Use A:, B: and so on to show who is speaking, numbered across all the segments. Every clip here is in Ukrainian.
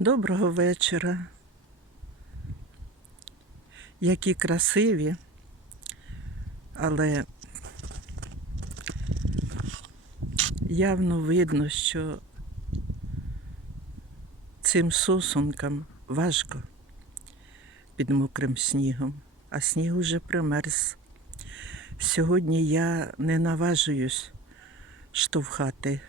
A: Доброго вечора. Які красиві, але явно видно, що цим сосункам важко під мокрим снігом, а сніг уже примерз. Сьогодні я не наважуюсь штовхати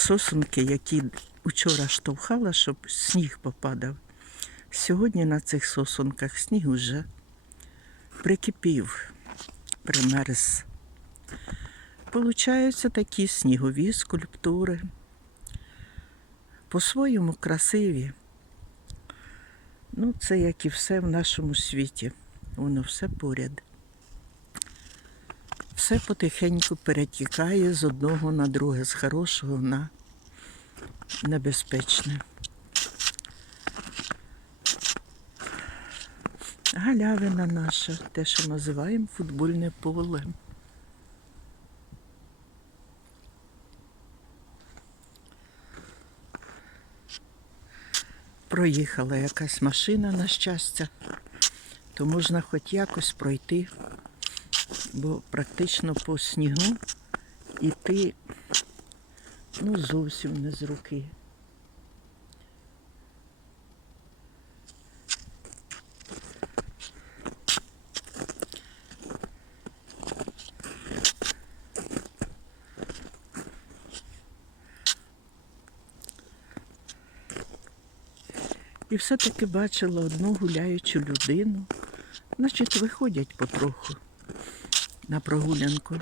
A: сосунки, які вчора штовхала, щоб сніг попадав. Сьогодні на цих сосунках сніг уже прикипів, примерз. Получаються такі снігові скульптури. По-своєму красиві. Ну, це як і все в нашому світі. Воно все поряд. Все потихеньку перетікає з одного на друге, з хорошого на небезпечне. Галявина наша, те, що називаємо футбольне поле. Проїхала якась машина, на щастя, то можна хоч якось пройти, бо практично по снігу іти ну, зовсім не з руки. І все-таки бачила одну гуляючу людину. Значить, виходять потроху на прогулянку.